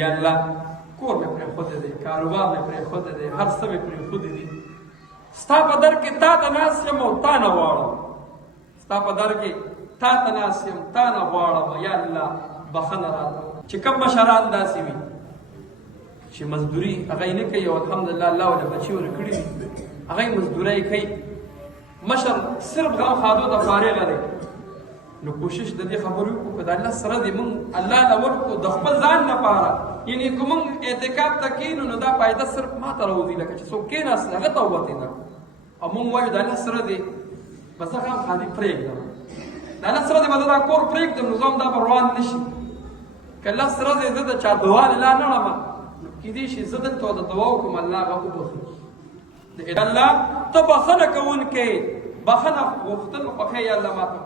یا الله کور مې پرېښودی دی، کاروبار مې پرېښودی دی، هر څه مې پرېښودي دي، ستا په در کې تا ته ناست یم او تا نه غواړم، ستا په در کې تا ته ناست یم تا نه غواړم. یا الله بخښنه راته چې کوم مشران داسې وي چې مزدوري هغه یې نه کوي او الحمدلله الله ورله بچي ورکړي دي، هغه یې مزدورۍ کوي، مشر صرف غم خادو ته فارغه دی. نو کوشش د دې خبرو وکړو که د الله سره دې مونږ الله له ورکړو د خپل ځان لپاره، یعنې که مونږ اعتکاف ته کښېنو نو دا فایده صرف ما ته راوځي، لکه چې څوک کښېناست هغه ته ووتې ده او مونږ وایو د الله سره دې به زه غم خادي پرېږدم، د الله سره دې به زه دا کور پرېږدم نو زه هم دا به روان نه شي. که الله سره دې زه د چا دعا له لا نه وړم نو کېدای شي زه دلته د دعا وکړم الله هغه وبخي. د الله ته بخښنه کوونکی بخښنه غوښتل خوښوې یا الله ما ته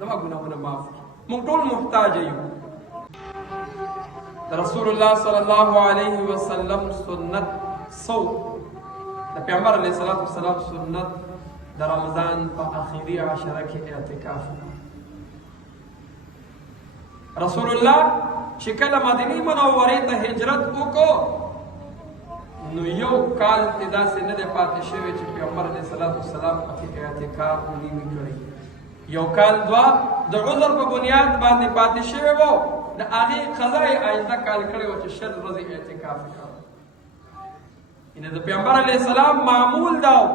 زما ګناهونه معاف کړي. موږ ټول محتاج یو. د رسول الله صلی الله علیه وسلم سنت صوم د پیغمبر علیه الصلاة والسلام سنت د رمضان په آخري عشره کې اعتکاف. رسول الله چې کله مدینې منورې ته هجرت وکړو نو یو کال ته داسې نه دی پاتې شوی چې پیغمبر علیه الصلاة والسلام پکې اعتکاف نه وي کړی. یو کال دوه د عذر په بنیاد باندې پاتې شوی و، د هغې قضا یې آینده کال کړی و چې شل ورځې اعتکاف کړی. یعنې د پیغمبر علیه السلام معمول دا و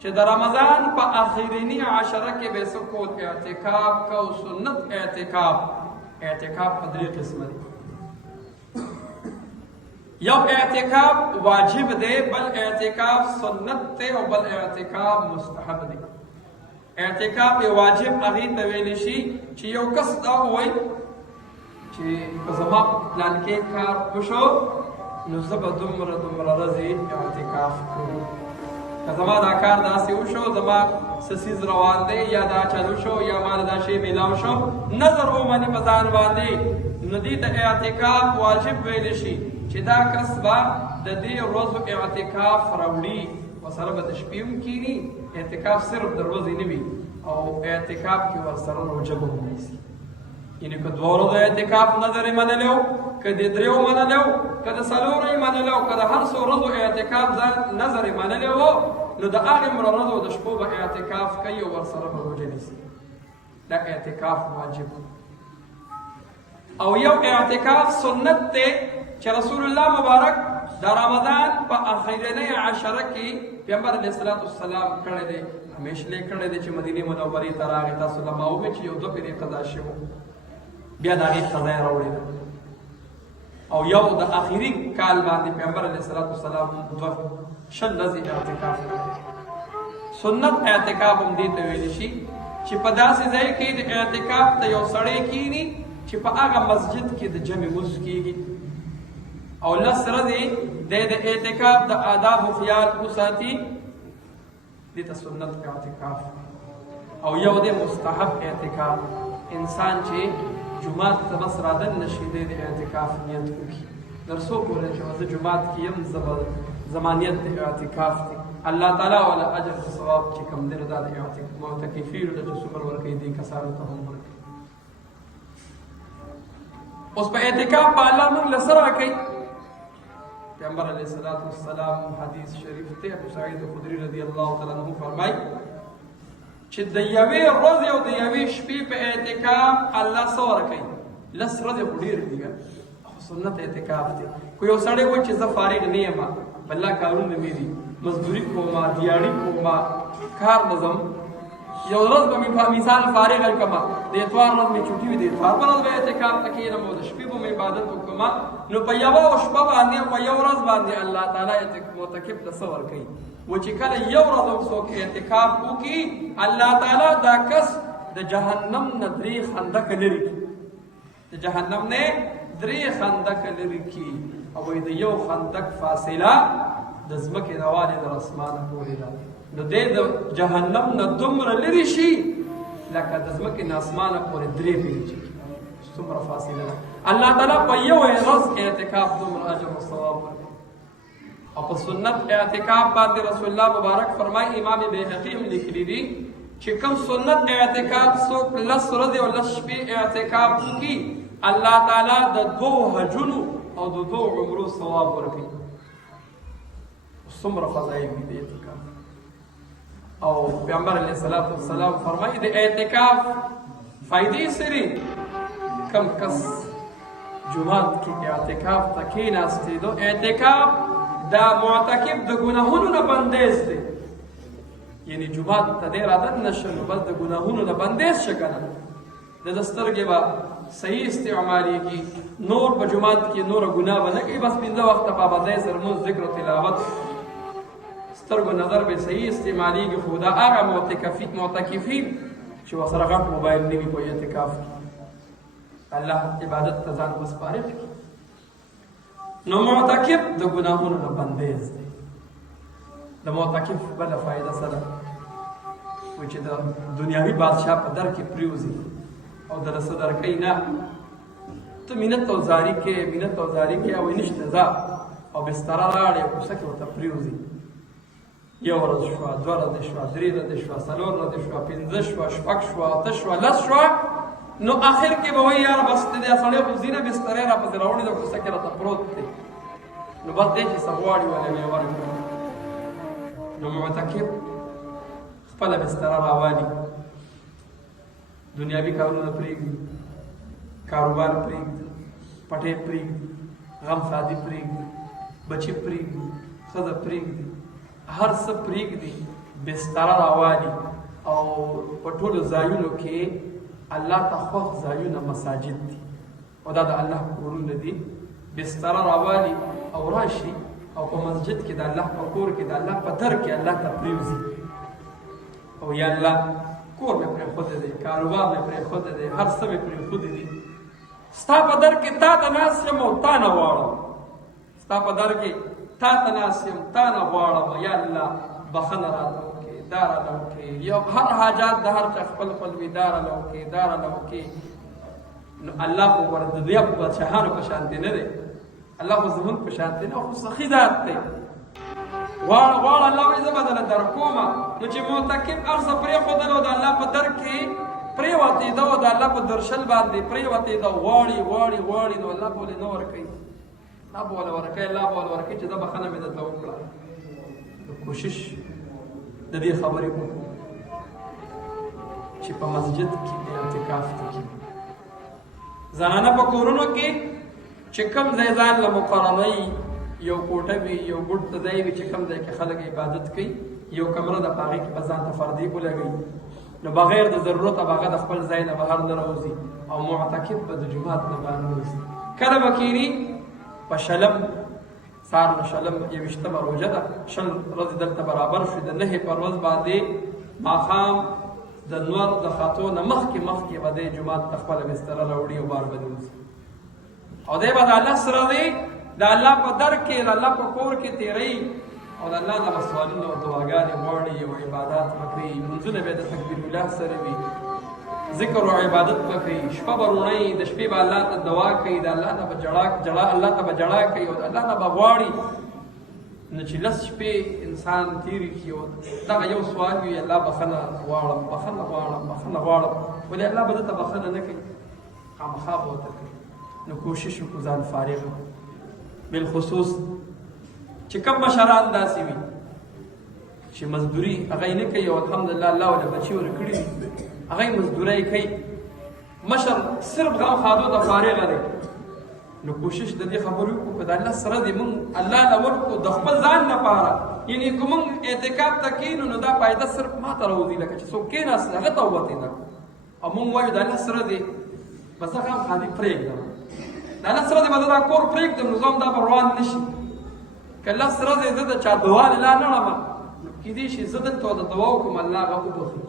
چې د رمضان په آخریني عشره کې به څه کول اعتکاف کو. سنت اعتکاف په درې قسمه دی. یو اعتکاف واجب دی، بل اعتکاف سنت دی او بل اعتکاف مستحب دی. اعتکاف واجب هغې ته ویلی شي چې یو کس دا ووایي چې په زما پلان کې کار وشو نو زه به دومره ورځې اعتکاف کوم، که زما دا کار داسې وشو زما څه څیز روان دی یا دا چلو شو یا ماله دا شی میلاو شو نظر ومني په ځان باندې نو دې ته اعتکاف واجب ویلی شي چې دا کس به د دې ورځو اعتکاف راوړي، ورسره به د شپې هم کښېني، اعتکاف صرف د ورځې نه وي او اعتکاف کې ورسره روژه به ونیسي. یعنې که دوه ورځو اعتکاف نظر یې منلی و، که د دریو منلی و، که د څلورو یې منلی و، که د هر څو ورځو اعتکاف ځان نظر یې منلی و نو د هغې ورځو د شپو به اعتکاف کوي او ورسره به روژه نیسي. دا اعتکاف واجب. او یو اعتکاف سنت دی چې رسول الله مبارک د رمضان په آخرنۍ عشره کې پیغمبر علیه الصلاة والسلام کړی دی، همیشلې کړی دی چې مدینې منورې ته راغی. تاسو له ما ووایي چې یو دوه پېرې قضا شوي بیا د هغې قضا یې راوړې ده. او یو د آخري کال باندې پیغمبر علیه الصلاة والسلام شل ورځې اعتکاف کړی. سنت اعتکاف هم دې ته ویلی شي چې په داسې ځای کې د اعتکاف ته یو سړی کښېني چې په هغه مسجد کې د جمع مونځ کېږي او لس ورځې دی د اعتکاف د آدابو خیال وساتي، دې ته سنت اعتکاف. او یو دی مستحب اعتکاف، انسان چې جومات ته بس رادن نشي دی د اعتکاف نیت وکړي، تر څو پورې چې زه جومات کې یم زما نیت د اعتکاف دی. الله تعالی والا اجر او ثواب چې کوم دی دا د معتکفینو ته چې څومره ورکوي دې کسانو ته هم ورکوي. اوس په اعتکاف په الله موږ له څه راکوي؟ پیغمبر علیه الصلاة والسلام حدیث شریف دی، ابو سعید خدری رضی الله تعالی عنہ فرمایي چې د یوې ورځې او د یوې شپې په اعتکاف الله څه ورکوي؟ لس ورځې خو ډېر دي، سنت اعتکاف دی. خو یو سړی وایي چې زه فارغ نه یم، بله کارونه مې دي، مزدوري کومه، دیاړي کومه، کار نه ځم، یو ورځ به مې مثال فارغ کړمه، د اتوار ورځ مې چوټي وي، د اتوار په ورځ به اعتکاف ته کښېنم او د شپې به مې عبادت وکړمه. نو په یوه شپه باندې او په یو ورځ باندې الله تعالی معتکف ته څه ورکوي؟ و چې کله یو ورځ هم څوک اعتکاف وکړي الله تعالی دا کس د جهنم نه 3 خندقه لرې کړي، د جهنم نه 3 خندقه لرې کړي. او د یو خندق فاصله د ځمکې د والې تر اسمانه پورې ده، نو دی د جهنم نه دومره لرې شي لکه د ځمکې نه اسمانه پورې 3 پیرې چې څومره فاصله ده. الله تعالی په یو ورځ اعتکاف دومره اجر او ثواب ورکوي. او په سنت اعتکاف باندې رسول الله مبارک فرمایي، امام بیهقي هم لیکلي دي چې کوم سنت اعتکاف څوک لس ورځې او لس شپې اعتکاف وکړي الله تعالی د 2 حجونو او د 2 عمرو ثواب ورکوي. څومره فضایل دي د اعتکاف. او پیغمبر علیه الصلاۃ والسلام فرمایي د اعتکاف فائدې سری کم کس جمعات کې اعتکاف ته کېناستېدو، اعتکاف دا معتکف د ګناهونو نه بندیز دی. یعنی جمعات ته دی رادننه شه نو بس د ګناهونو نه بندیز شه که نه، د سترګې به صحیح استعمالیږي، نور په جمعات کې نوره ګناه به نه کوي، بس 5 وخته پابندۍ سره لمونځ، ذکر و تلاوت، سترګو نظر به صحیح استعمالیږي. خو دا هغه معتکفین چې ورسره غټ موبایل نه وي په اعتکاف کې، الله عبادت ته ځان وسپاره کړي، نو معتکف د ګناهونو نه بندیز دی. د معتکف بله فایده څه ده؟ وایي چې د دنیاوي بادشاه په در کې پریوځي او دله څه درکوي نه، ته مینت او زاري کې او نشته ځه او بستره راړې او کوڅه کې ورته پریوځي. 1 ورځ شوه، 2 ورځې شوه، 3 ورځې شوه، 4 ورځې شوه، 5 شوه، 6 شوه، 8 شوه، 10 شوه، نو آخر کې به وایي یاره بس دې سړی خو ځي نه، بسترې راپسې راوړي د کوڅه کې راته پروت دی، نو بس دی چې څه غواړي ولې مې ورکړي. نو معتکف خپله بستره راوالي، دنیاوي کارونه پرېږدي، کاروبار پرېږدي، پټۍ پرېږدي، غم ښادي پرېږدي، بچي پرېږدي، ښځه پرېږدي، هر څه پرېږدي، بستره راوالي. او په ټولو ځایونو کې الله ته خوښ ځایونه مساجد دي او دا د الله کورونه دي. بستره راوالي او راشي او په مسجد کې د الله په کور کې د الله په در کې الله ته پرېوځي او یا الله کور مې پرېښودی دی، کاروبار مې پرېښودی دی، هر څه مې پرېښودي دي، ستا په در کې تا ته ناست یم او تا نه غواړم، ستا په در کې تا ته ناست یم، تا نه غواړم، یا الله بخښنه راته وکړې، دا راله وکړې، یو هر حاجات د هر چا خپل وي، دا راله وکړې، دا راله وکړې. نو الله خو ور د دې بادشاهانو په شان دی نه دی، الله خو زمونږ په شان دی نه، خو سخي ذات دی. غواړه الله وایي زه به درله درکومه. نو چې معتکف هر څه پرېښودل او د الله په در کې پرېوتېده او د الله په درشل باندې پرېوتېده، غواړي نو الله به ولې نه ورکوي، الله به ولې ورکوي، الله به ولې ورکوي چې دا بښنه مې درته وکړه. کوشش د دې خبرې وکړو چې په مسجد کې اعتکاف وکړي. زنانه په کورونو کې چې کوم ځای ځان له مقررۍ یو کوټه وي، یو ګوټ ته ځای وي چې کوم ځای کې خلک عبادت کوي، یو کمره د په هغې کې به ځان ته فردي ولګوي، نو بغیر د ضرورته به هغه د خپل ځای نه بهر نه راوځي او معتکف به د جومات نه بهر نه وځي. کله به کښېني په شلم، سهار د شلم 21مه روژه ده، 20 ورځې دلته برابر شوې، د 9 په ورځ باندې ماښام د نور د خاطو نه مخکې به دی جومات ته خپله بستره راوړي او بار به دې وځي او دی به د الله سره دی، د الله په در کې، د الله په کور کې تېروي او د الله نه به سوالونه او دعاګانې غواړي او عبادات به کوي. لمونځونه به د تکبیر الله سره وي، ذکر او عبادت به کوي، شپه به روڼۍ، د شپې به الله ته دعا کوي، د الله نه به الله ته به جړا کوي او د الله نه به غواړي. نو چې 10 شپې انسان تېرې کړي او دغه یو سوال وي، الله بښنه غواړم، ولې الله به دته بښنه نه کوي، خامخا به ورته کوي. نو کوشش وکړو ځان فارغ، بالخصوص چې کوم مشران داسې وي چې مزدوري هغه یې نه کوي او الحمدلله الله ورله بچي ورکړي دي، هغه یې مزدورۍ کوي، مشر صرف غم خادو ته فارغه دی. نو کوشش د دې خبرې وکړو که د الله سره دې مونږ الله له ورکړو د خپل ځان لپاره، یعنې که مونږ اعتکاف ته کښېنو نو دا فایده صرف ما ته راوځي، لکه چې څوک کښېناست هغه ته ووتېده او مونږ وایو د الله سره دې بس زه غم خادي پرېږدم، د الله سره دې به زه دا کور پرېږدم، نو زه هم دا به روان نه شي. که الله سره دې زه د چا دعا لا نه وړم، نو کېدای شي زه دلته د دعا وکړم الله هغه وبخي.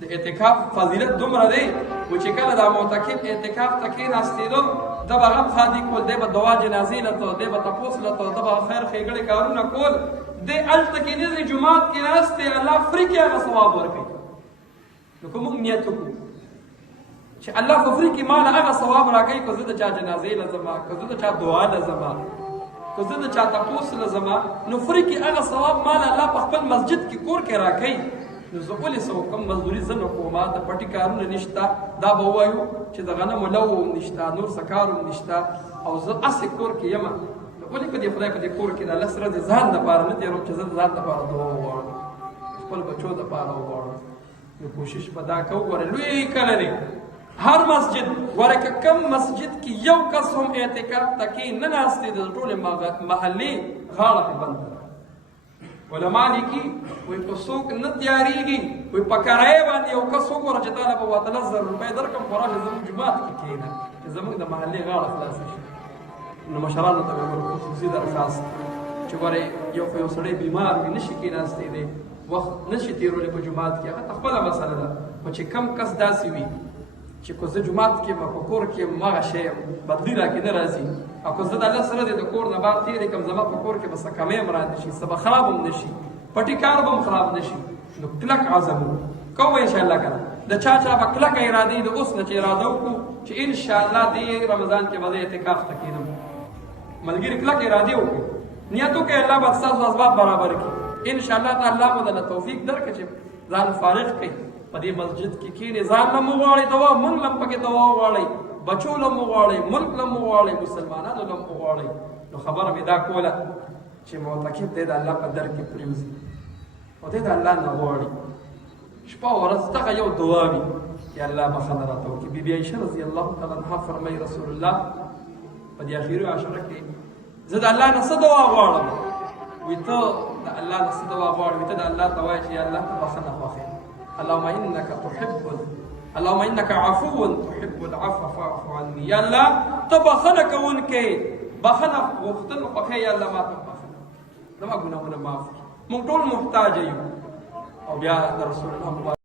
د اعتکاف فضیلت دومره دی و چې کله دا معتکف اعتکاف ته کښېناستېدو، ده به غم خادي کول، دی به دعا جنازې لته، دی به تپوس لته، ده به خیر ښېګړې کارونه کول، دی هلته کښېنېدلی جومات کې ناست دی، الله فري کې هغه ثواب ورکوي. نو که موږ نیت وکړو چې الله په فري کې ماله هغه ثواب راکوي، که زه د چا جنازې له ځمه، که زه د چا دعا له ځمه، که زه د چا تپوس له ځمه، نو فري کې هغه ثواب ماله الله په خپل مسجد کې کور کې راکوي. نو زه ولې څه وکړم مزدوري زه نه کوم د پټي کارونه نشته دا به ووایو چې د غنمو لو هم نشته نور څه کار هم نشته او زه هسې کور کې یم ولې په دې خدای په دې کور کې د لس ورځې ځان دپاره نه تېروم چې زه د ځان دپاره دعا وغواړم خپل بچو دپاره وغواړم نو کوشش به دا کوو ګوره لوی کلنې هر مسجد ګوره که کم مسجد کې یو کس هم اعتکاف ته کې نه ناست دی د ټولې محلې غاړه پې بنده ده علما لیکي وایي که څوک نه تیارېږي وایي په کرایه باندې یو کس وګوره چې تا له به 15,000 روپۍ درکړم خو راشي زموږ جومات کې کښېنه چې زموږ د محلې غاړه خلاصه شي نو مشرانو ته مې خصوصي درخواست چې ګورې یو خو یو سړی بیمار وي نشي کېناستی دی وخت نشي تېرولی په جومات کې هغه ته خپله مسله ده خو چې کم کس داسې وي چې که زه جومات کې یم په کور کې یم هغه شی یم بدلي راکې نه راځي او که زه د الله سره دی د کور نه بار تېرې کړم زما په کور کې به څه کمی هم را نه شي څه به خراب هم نه شي پټي کار به هم خراب نه شي نو کلک عزم کوو انشاءالله که نه د چا به کلکه ارادې د اوس نه چې اراده وکړو چې انشاءالله دې رمضان کې به زه اعتکاف ته کښېنم ملګري کلک ارادې وکړو نیت وکړئ الله به ستاسو اسباب برابر کړي انشاءالله تعالی به درله توفیق درکړي چې ځان فارغ کړئ په دې مسجد کې کښېنئ ځان له مو غواړئ دوا موږ له هم پکې دوا وغواړئ بچو له مو غواړئ ملک له مو غواړئ مسلمانانو له مو غواړئ نو خبره مې دا کوله چې معتکف دی د الله په در کې پرېوځي او دی د الله نه غواړي شپه او ورځ دغه یو دعا وي یا الله بخښنه راته وکړي بي بي عایشه رضی الله تعالی عنها فرمایي رسول الله په دې اخري عشره کې زه د الله نه څه دعا غواړم وایي ته د الله نه څه دعا غواړې وایي ته د الله ته وایې چې یا الله ته بخښنه خوښوې اللهم انك عفو تحب العفو فاعف عني یا الله ته بخښنه کوونکی بخښنه غوښتل خوښې یا الله ما ته بخښنه زما ګناهونه معاف کړي موږ ټول محتاج یو او بیا د رسول الله